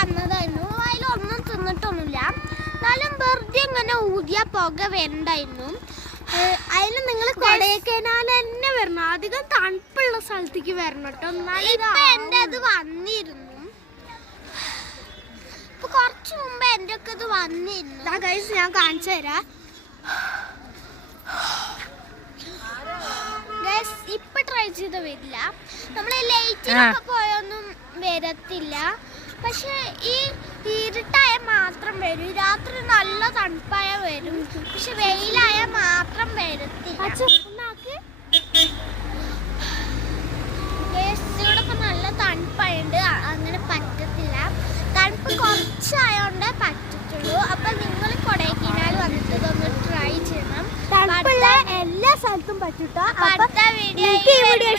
വന്നതായിരുന്നു. അതിലൊന്നും തിന്നിട്ടൊന്നുമില്ല. എന്നാലും വെറുതെ ഇങ്ങനെ ഊതിയ പുക വരണ്ടായിരുന്നു. അതിൽ നിങ്ങൾ കൊടൈക്കനാൽ തന്നെ വരണം. അധികം തണുപ്പുള്ള സ്ഥലത്തേക്ക് വരണം കേട്ടോ. ഇപ്പൊ എന്റെ അത് വന്നിരുന്നു. ഇപ്പൊ കുറച്ച് മുമ്പ് എന്റെ ഒക്കെ ഇത് വന്നിരുന്നു ഗൈസ് ഞാൻ കാണിച്ചു തരാം. ഗൈസ് ഇപ്പൊ ട്രൈ ചെയ്ത് വരില്ല. നമ്മൾ ലൈറ്റിലൊക്കെ പോയൊന്നും വരത്തില്ല. പക്ഷെ ഈ ഇരുട്ടായ മാത്രം വരും. രാത്രി നല്ല തണുപ്പായ വരും. പക്ഷെ വെയിലായ മാത്രം വരത്തില്ല. ഇവിടെ നല്ല തണുപ്പായുണ്ട് അങ്ങനെ പറ്റത്തില്ല. തണുപ്പ് കുറച്ചായോണ്ട് പറ്റത്തുള്ളൂ. അപ്പൊ നിങ്ങൾ കൊടൈക്കനാൽ വന്നിട്ട് ഇതൊന്ന് ട്രൈ ചെയ്യണം. തണുപ്പുള്ള എല്ലാ സ്ഥലത്തും പറ്റൂട്ടോ.